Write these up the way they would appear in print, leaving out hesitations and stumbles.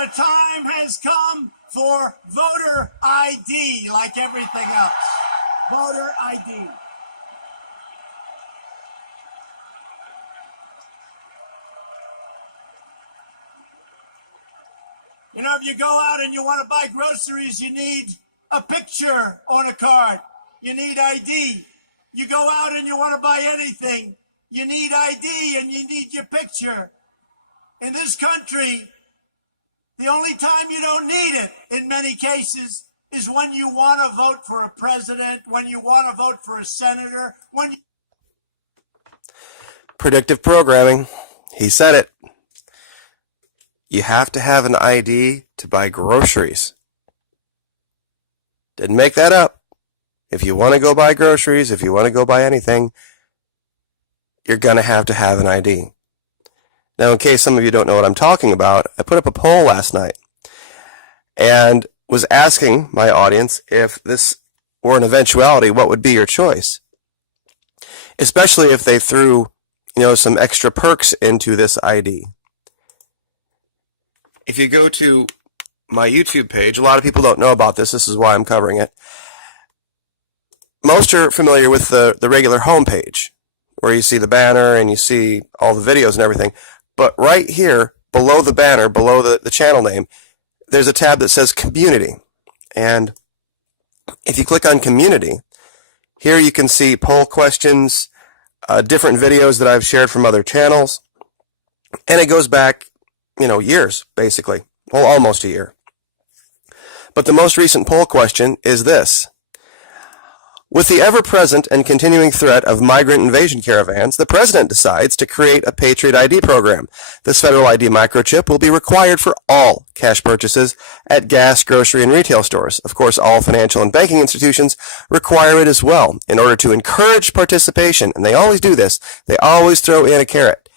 the time has come for voter ID, like everything else. Voter ID. You know, if you go out and you want to buy groceries, you need a picture on a card. You need ID. You go out and you want to buy anything, you need ID and you need your picture. In this country, the only time you don't need it, in many cases, is when you want to vote for a president, when you want to vote for a senator, when you... Predictive programming. He said it. You have to have an ID to buy groceries. Didn't make that up. If you want to go buy groceries, if you want to go buy anything, you're going to have an ID. Now, in case some of you don't know what I'm talking about, I put up a poll last night and was asking my audience if this were an eventuality, what would be your choice? Especially if they threw, some extra perks into this ID. If you go to my YouTube page, a lot of people don't know about this. This is why I'm covering it. Most are familiar with the regular homepage, where you see the banner and you see all the videos and everything. But right here, below the banner, below the channel name, there's a tab that says Community. And if you click on Community, here you can see poll questions, different videos that I've shared from other channels. And it goes back, years, basically. Well, almost a year. But the most recent poll question is this. With the ever-present and continuing threat of migrant invasion caravans, the President decides to create a Patriot ID program. This federal ID microchip will be required for all cash purchases at gas, grocery, and retail stores. Of course, all financial and banking institutions require it as well in order to encourage participation. And they always do this. They always throw in a carrot.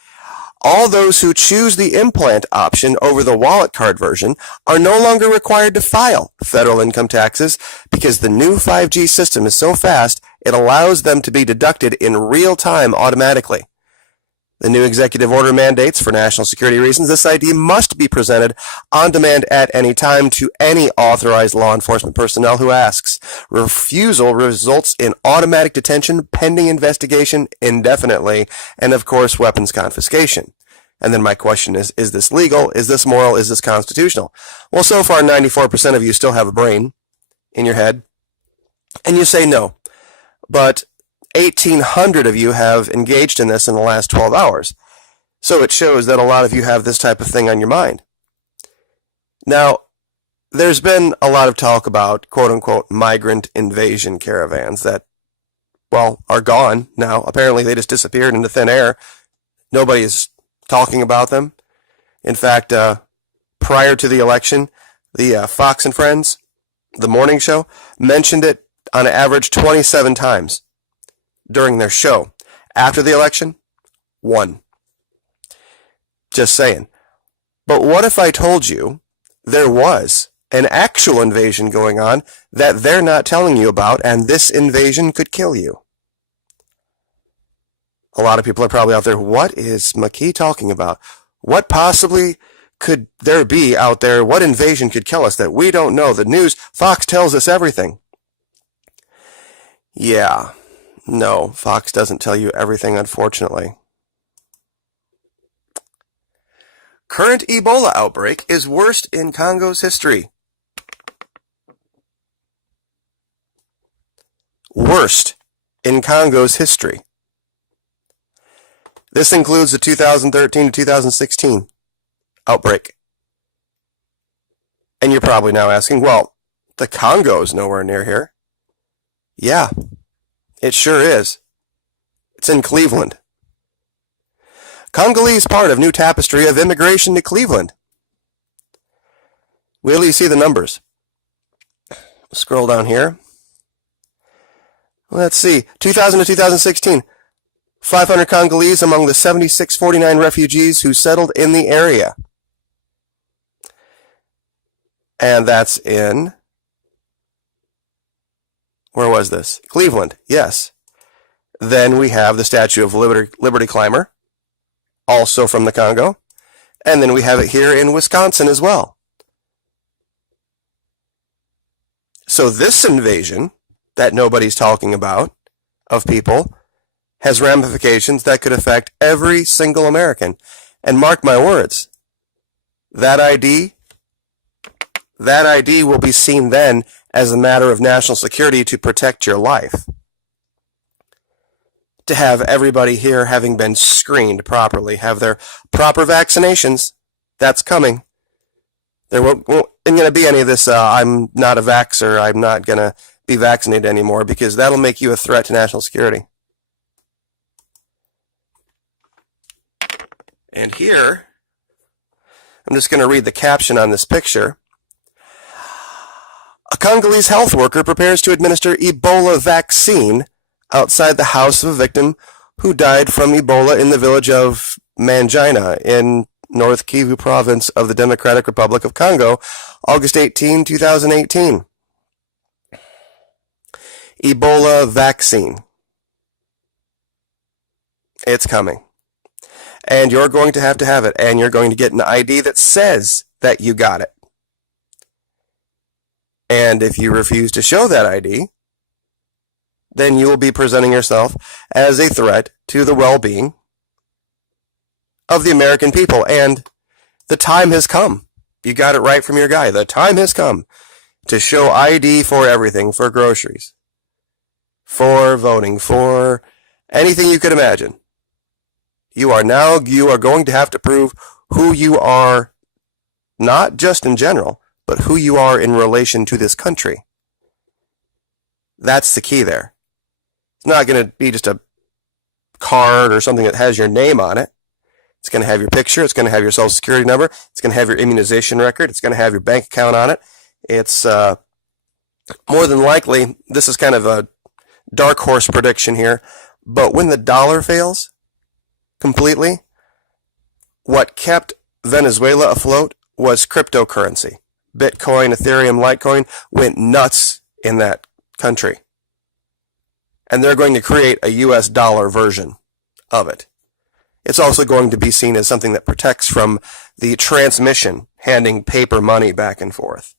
All those who choose the implant option over the wallet card version are no longer required to file federal income taxes because the new 5G system is so fast, it allows them to be deducted in real time automatically. The new executive order mandates, for national security reasons, this ID must be presented on demand at any time to any authorized law enforcement personnel who asks. Refusal results in automatic detention, pending investigation indefinitely, and of course, weapons confiscation. And then my question is this legal? Is this moral? Is this constitutional? Well, so far, 94% of you still have a brain in your head, and you say no. But 1,800 of you have engaged in this in the last 12 hours. So it shows that a lot of you have this type of thing on your mind. Now, there's been a lot of talk about quote-unquote migrant invasion caravans that, are gone now. Apparently they just disappeared into thin air. Nobody is talking about them. In fact, prior to the election, the Fox and Friends, the morning show, mentioned it on average 27 times during their show. After the election, 1. Just saying. But what if I told you there was an actual invasion going on that they're not telling you about, and this invasion could kill you? A lot of people are probably out there, what is McKee talking about? What possibly could there be out there? What invasion could kill us that we don't know? The news, Fox tells us everything. Yeah. No, Fox doesn't tell you everything, unfortunately. Current Ebola outbreak is worst in Congo's history. Worst in Congo's history. This includes the 2013 to 2016 outbreak. And you're probably now asking, well, the Congo's nowhere near here. Yeah. It sure is. It's in Cleveland. Congolese part of new tapestry of immigration to Cleveland. Will you see the numbers? Scroll down here. Let's see. 2000 to 2016. 500 Congolese among the 7649 refugees who settled in the area. And that's in... Where was this? Cleveland, yes. Then we have the Statue of Liberty climber, also from the Congo. And then we have it here in Wisconsin as well. So this invasion that nobody's talking about of people has ramifications that could affect every single American. And mark my words, that ID will be seen then as a matter of national security to protect your life. To have everybody here having been screened properly, have their proper vaccinations, that's coming. There won't going to be any of this, I'm not a vaxxer, I'm not going to be vaccinated anymore, because that'll make you a threat to national security. And here, I'm just going to read the caption on this picture. A Congolese health worker prepares to administer Ebola vaccine outside the house of a victim who died from Ebola in the village of Mangina in North Kivu province of the Democratic Republic of Congo, August 18, 2018. Ebola vaccine. It's coming. And you're going to have it, and you're going to get an ID that says that you got it. And if you refuse to show that ID, then you will be presenting yourself as a threat to the well-being of the American people. And the time has come. You got it right from your guy. The time has come to show ID for everything, for groceries, for voting, for anything you could imagine. You are going to have to prove who you are, not just in general, but who you are in relation to this country. That's the key there. It's not going to be just a card or something that has your name on it. It's going to have your picture. It's going to have your social security number. It's going to have your immunization record. It's going to have your bank account on it. It's more than likely, this is kind of a dark horse prediction here, but when the dollar fails completely, what kept Venezuela afloat was cryptocurrency. Bitcoin, Ethereum, Litecoin went nuts in that country. And they're going to create a US dollar version of it. It's also going to be seen as something that protects from the transmission, handing paper money back and forth.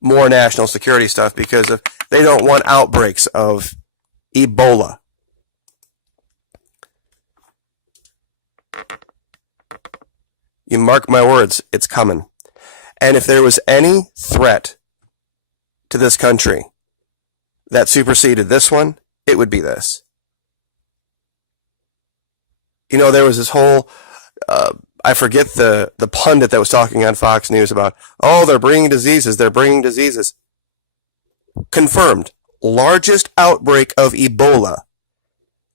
More national security stuff because they don't want outbreaks of Ebola. You mark my words, it's coming. And if there was any threat to this country that superseded this one, it would be this. You know, there was this whole, I forget the pundit that was talking on Fox News about, oh, they're bringing diseases. Confirmed. Largest outbreak of Ebola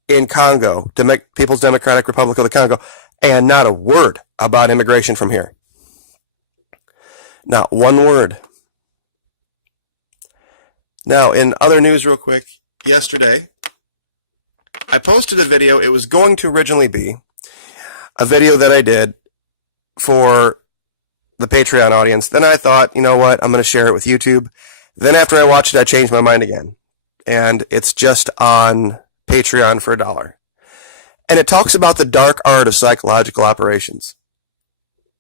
in Congo, People's Democratic Republic of the Congo, and not a word about immigration from here. Not one word. Now, in other news real quick, yesterday, I posted a video. It was going to originally be a video that I did for the Patreon audience. Then I thought, you know what, I'm going to share it with YouTube. Then after I watched it, I changed my mind again. And it's just on Patreon for $1. And it talks about the dark art of psychological operations.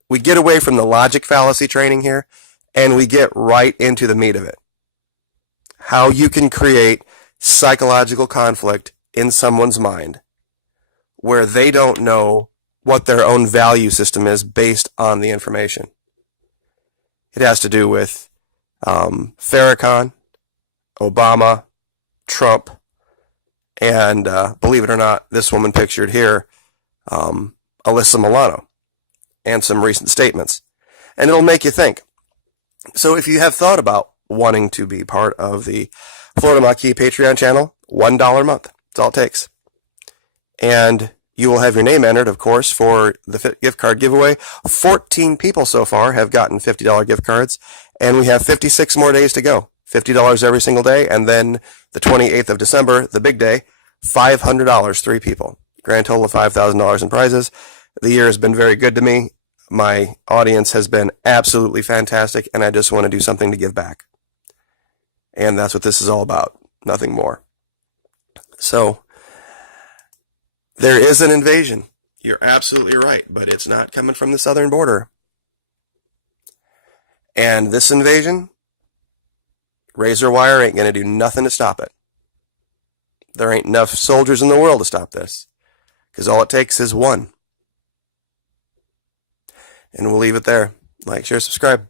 We get away from the logic fallacy training here, and we get right into the meat of it. How you can create psychological conflict in someone's mind where they don't know what their own value system is based on the information. It has to do with Farrakhan, Obama, Trump, and believe it or not, this woman pictured here, Alyssa Milano, and some recent statements. And it'll make you think. So if you have thought about wanting to be part of the Florida Maquis Patreon channel, $1 a month. That's all it takes. And you will have your name entered, of course, for the gift card giveaway. 14 people so far have gotten $50 gift cards, and we have 56 more days to go. $50 every single day, and then the 28th of December, the big day, $500, 3 people. Grand total of $5,000 in prizes. The year has been very good to me. My audience has been absolutely fantastic, and I just want to do something to give back. And that's what this is all about. Nothing more. So, there is an invasion. You're absolutely right, but it's not coming from the southern border. And this invasion Razor wire ain't going to do nothing to stop it. There ain't enough soldiers in the world to stop this, because all it takes is one. And we'll leave it there. Like, share, subscribe.